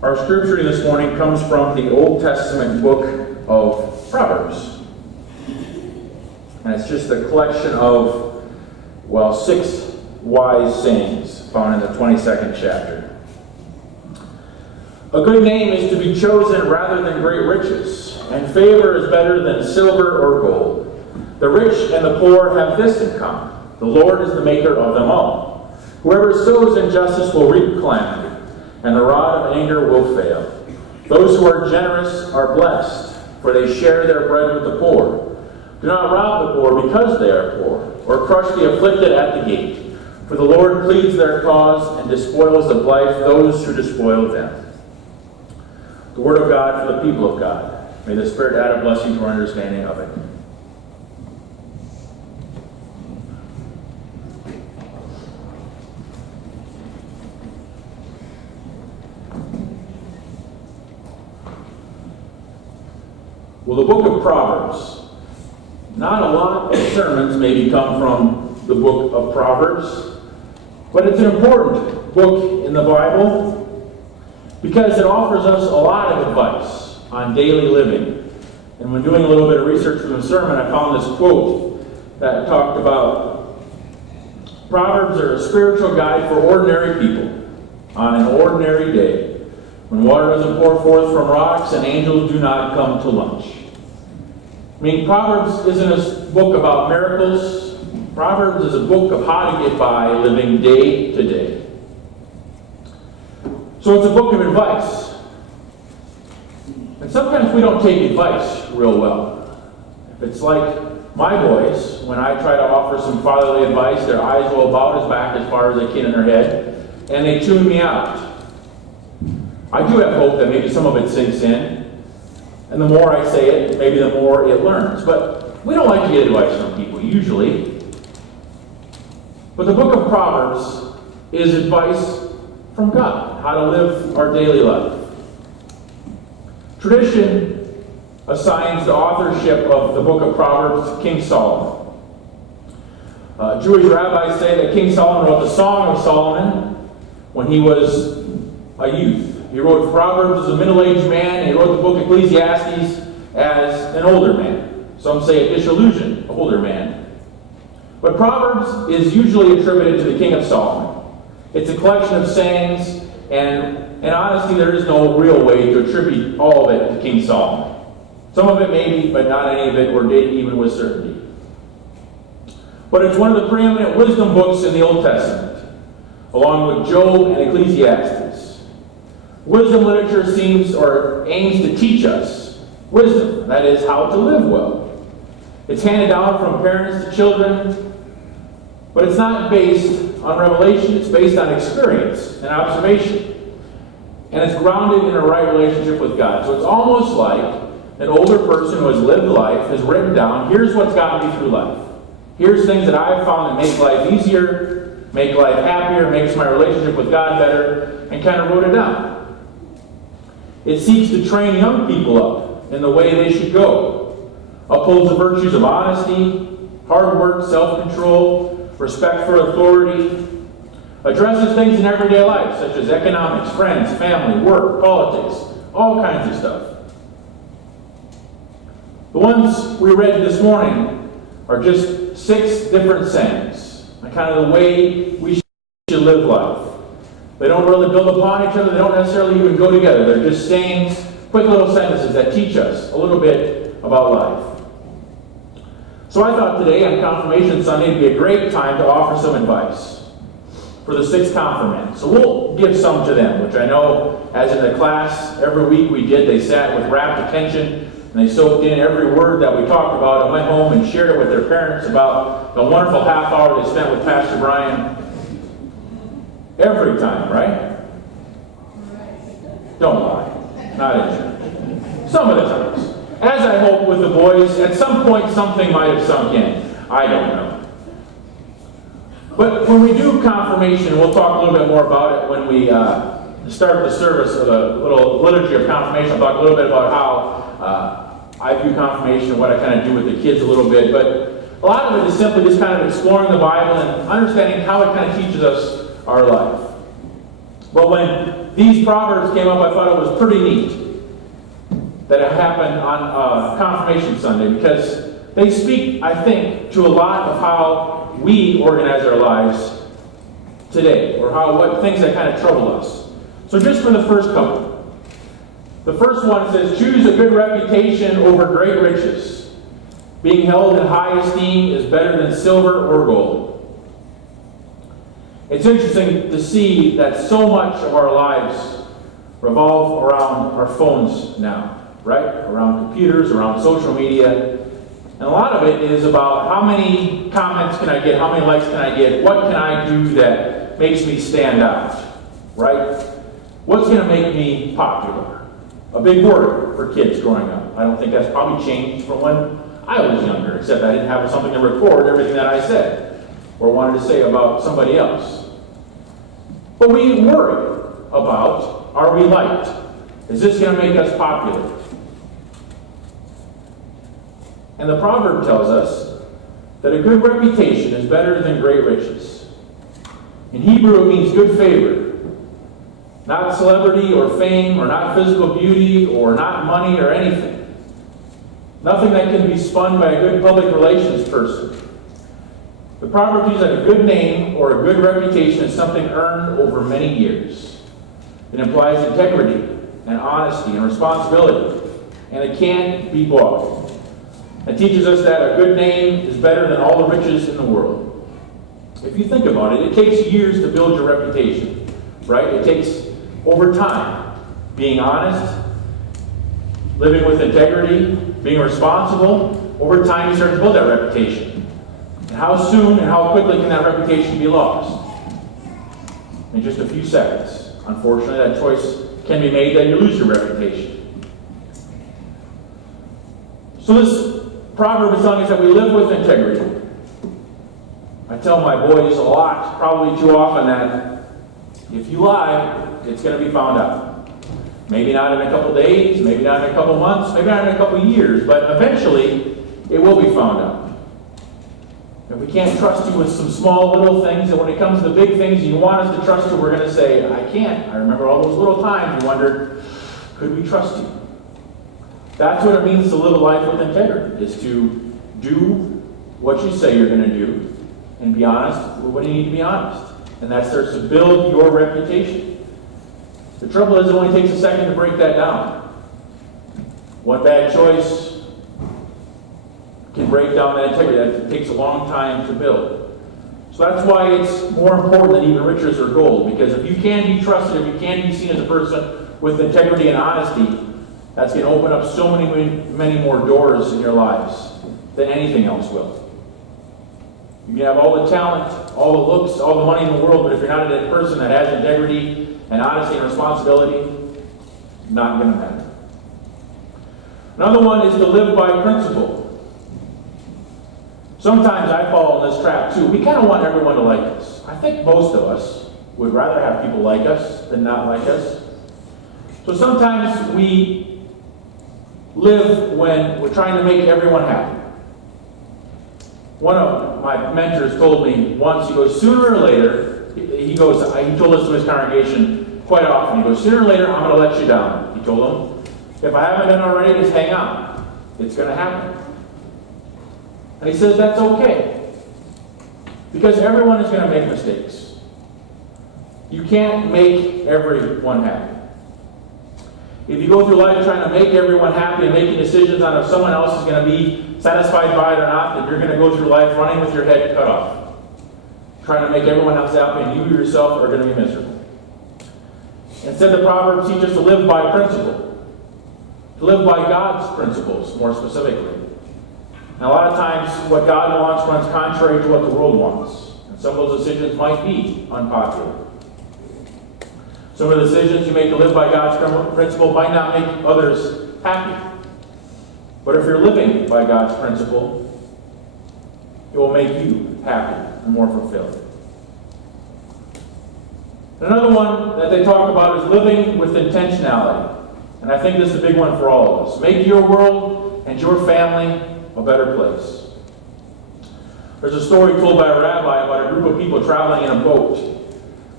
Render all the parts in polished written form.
Our scripture this morning comes from the Old Testament book of Proverbs. And it's just a collection of, 6 wise sayings found in the 22nd chapter. A good name is to be chosen rather than great riches, and favor is better than silver or gold. The rich and the poor have this in common: the Lord is the maker of them all. Whoever sows injustice will reap calamity, and the rod of anger will fail. Those who are generous are blessed, for they share their bread with the poor. Do not rob the poor because they are poor, or crush the afflicted at the gate. For the Lord pleads their cause and despoils of life those who despoil them. The word of God for the people of God. May the Spirit add a blessing to our understanding of it. Well, the book of Proverbs. Not a lot of sermons maybe come from the book of Proverbs, but it's an important book in the Bible because it offers us a lot of advice on daily living. And when doing a little bit of research for the sermon, I found this quote that talked about Proverbs are a spiritual guide for ordinary people on an ordinary day, when water doesn't pour forth from rocks and angels do not come to lunch. I mean, Proverbs isn't a book about miracles. Proverbs is a book of how to get by living day to day. So it's a book of advice. And sometimes we don't take advice real well. If it's like my boys, when I try to offer some fatherly advice, their eyes roll about as far as they can in their head, and they tune me out. I do have hope that maybe some of it sinks in. And the more I say it, maybe the more it learns. But we don't like to get advice from people, usually. But the book of Proverbs is advice from God, how to live our daily life. Tradition assigns the authorship of the book of Proverbs to King Solomon. Jewish rabbis say that King Solomon wrote the Song of Solomon when he was a youth. He wrote Proverbs as a middle-aged man, and he wrote the book Ecclesiastes as an older man. Some say a disillusioned older man. But Proverbs is usually attributed to the King of Solomon. It's a collection of sayings, and in honesty, there is no real way to attribute all of it to King Solomon. Some of it maybe, but not any of it were dated even with certainty. But it's one of the preeminent wisdom books in the Old Testament, along with Job and Ecclesiastes. Wisdom literature aims to teach us wisdom, that is, how to live well. It's handed down from parents to children, but it's not based on revelation. It's based on experience and observation. And it's grounded in a right relationship with God. So it's almost like an older person who has lived life has written down, here's what's gotten me through life. Here's things that I've found that make life easier, make life happier, makes my relationship with God better, and kind of wrote it down. It seeks to train young people up in the way they should go. Upholds the virtues of honesty, hard work, self-control, respect for authority. Addresses things in everyday life, such as economics, friends, family, work, politics, all kinds of stuff. The ones we read this morning are just 6 different sayings, and kind of the way we should live life. They don't really build upon each other. They don't necessarily even go together. They're just sayings, quick little sentences that teach us a little bit about life. So I thought today on Confirmation Sunday would be a great time to offer some advice for the 6 confirmants. So we'll give some to them, which I know as in the class every week we did, they sat with rapt attention and they soaked in every word that we talked about and went home and shared it with their parents about the wonderful half hour they spent with Pastor Brian. Every time, right? Don't lie. Not in church. Some of the times. As I hope with the boys, at some point something might have sunk in. I don't know. But when we do confirmation, we'll talk a little bit more about it when we start the service of a little liturgy of confirmation. I'll talk a little bit about how I view confirmation and what I kind of do with the kids a little bit. But a lot of it is simply just kind of exploring the Bible and understanding how it kind of teaches us our life. But when these Proverbs came up, I thought it was pretty neat that it happened on Confirmation Sunday, because they speak, I think, to a lot of how we organize our lives today, or what things that kind of trouble us. So just for the first couple. The first one says, choose a good reputation over great riches. Being held in high esteem is better than silver or gold. It's interesting to see that so much of our lives revolve around our phones now, right? Around computers, around social media. And a lot of it is about how many comments can I get, how many likes can I get, what can I do that makes me stand out, right? What's going to make me popular? A big word for kids growing up. I don't think that's probably changed from when I was younger, except I didn't have something to record everything that I said or wanted to say about somebody else. But we worry about, are we liked? Is this going to make us popular? And the proverb tells us that a good reputation is better than great riches. In Hebrew, it means good favor. Not celebrity or fame, or not physical beauty, or not money or anything. Nothing that can be spun by a good public relations person. The proverb means that a good name or a good reputation is something earned over many years. It implies integrity and honesty and responsibility, and it can't be bought. It teaches us that a good name is better than all the riches in the world. If you think about it, it takes years to build your reputation, right? It takes over time, being honest, living with integrity, being responsible. Over time, you start to build that reputation. And how soon and how quickly can that reputation be lost? In just a few seconds. Unfortunately, that choice can be made that you lose your reputation. So this proverb is telling us that we live with integrity. I tell my boys a lot, probably too often, that if you lie, it's going to be found out. Maybe not in a couple days, maybe not in a couple months, maybe not in a couple years, but eventually it will be found out. If we can't trust you with some small little things, and when it comes to the big things you want us to trust you, we're going to say, I can't. I remember all those little times you wondered, could we trust you? That's what it means to live a life with integrity, is to do what you say you're going to do and be honest when you need to be honest. And that starts to build your reputation. The trouble is, it only takes a second to break that down. One bad choice can break down that integrity. That takes a long time to build. So that's why it's more important than even riches or gold. Because if you can be trusted, if you can be seen as a person with integrity and honesty, that's going to open up so many more doors in your lives than anything else will. You can have all the talent, all the looks, all the money in the world, but if you're not a person that has integrity and honesty and responsibility, not going to matter. Another one is to live by principle. Sometimes I fall in this trap too. We kind of want everyone to like us. I think most of us would rather have people like us than not like us. So sometimes we live when we're trying to make everyone happy. One of my mentors told me once, he goes, sooner or later, he told us to his congregation quite often, he goes, sooner or later, I'm going to let you down. He told them, if I haven't done already, just hang on. It's going to happen. And he says that's okay. Because everyone is going to make mistakes. You can't make everyone happy. If you go through life trying to make everyone happy and making decisions on if someone else is going to be satisfied by it or not, then you're going to go through life running with your head cut off. Trying to make everyone else happy, and you yourself are going to be miserable. Instead, the Proverbs teach us to live by principle. To live by God's principles, more specifically. And a lot of times, what God wants runs contrary to what the world wants. And some of those decisions might be unpopular. Some of the decisions you make to live by God's principle might not make others happy. But if you're living by God's principle, it will make you happy and more fulfilled. Another one that they talk about is living with intentionality. And I think this is a big one for all of us. Make your world and your family a better place. There's a story told by a rabbi about a group of people traveling in a boat.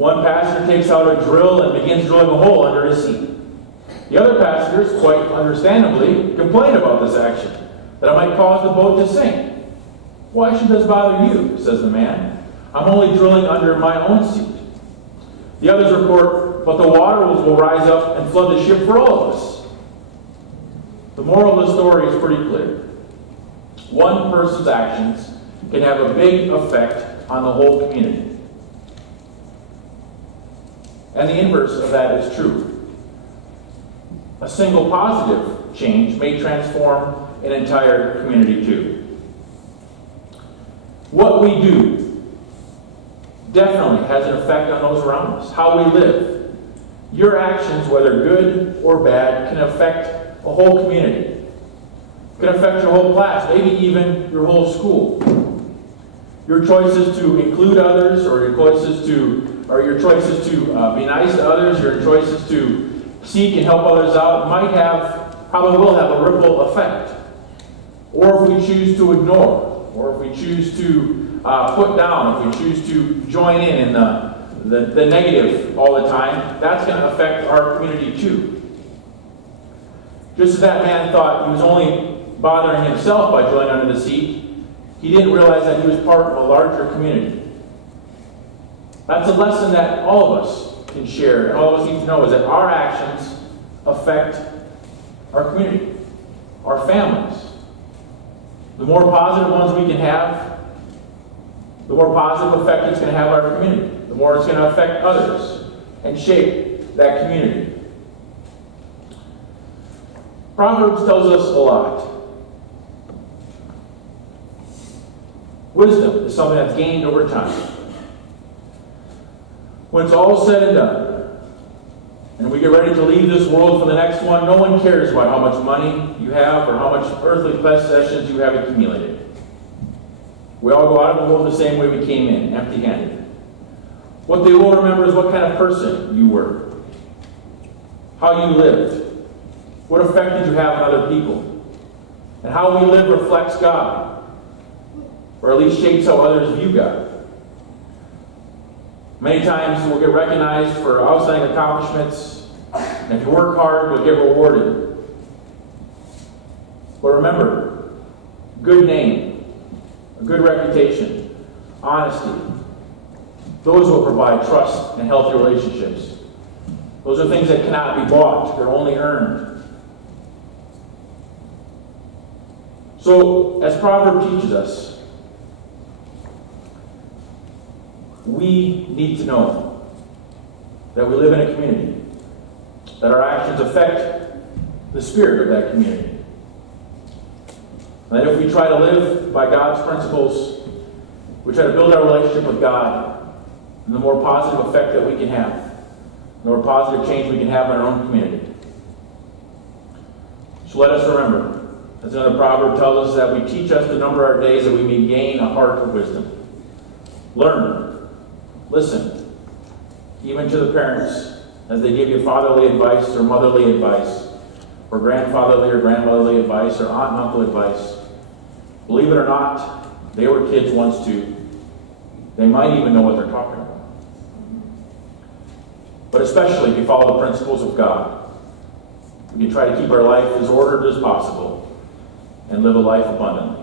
One passenger takes out a drill and begins drilling a hole under his seat. The other passengers, quite understandably, complain about this action, that it might cause the boat to sink. "Why should this bother you?" says the man. "I'm only drilling under my own seat." The others report, "But the water will rise up and flood the ship for all of us." The moral of the story is pretty clear. One person's actions can have a big effect on the whole community. And the inverse of that is true. A single positive change may transform an entire community too. What we do definitely has an effect on those around us, how we live. Your actions, whether good or bad, can affect a whole community. It can affect your whole class, maybe even your whole school. Your choices to include others, or your choices to be nice to others, your choices to seek and help others out probably will have a ripple effect. Or if we choose to ignore, or if we choose to put down, if we choose to join in the negative all the time, that's going to affect our community too. Just as that man thought he was only bothering himself by drilling under the seat, he didn't realize that he was part of a larger community. That's a lesson that all of us can share, and all of us need to know, is that our actions affect our community, our families. The more positive ones we can have, the more positive effect it's going to have on our community. The more it's going to affect others and shape that community. Proverbs tells us a lot. Wisdom is something that's gained over time. When it's all said and done, and we get ready to leave this world for the next one, no one cares about how much money you have or how much earthly possessions you have accumulated. We all go out of the world the same way we came in, empty-handed. What they will remember is what kind of person you were, how you lived, what effect did you have on other people, and how we live reflects God, or at least shapes how others view God. Many times we'll get recognized for outstanding accomplishments, and if you work hard, you'll get rewarded. But remember, good name, a good reputation, honesty, those will provide trust and healthy relationships. Those are things that cannot be bought, they're only earned. So, as Proverbs teaches us, we need to know that we live in a community, that our actions affect the spirit of that community. And that if we try to live by God's principles, we try to build our relationship with God, and the more positive effect that we can have, the more positive change we can have in our own community. So let us remember, as another proverb tells us, that we teach us to number our days that we may gain a heart of wisdom. Learn. Listen, even to the parents, as they give you fatherly advice or motherly advice, or grandfatherly or grandmotherly advice, or aunt and uncle advice. Believe it or not, they were kids once too. They might even know what they're talking about. But especially if you follow the principles of God, we can try to keep our life as ordered as possible and live a life abundantly.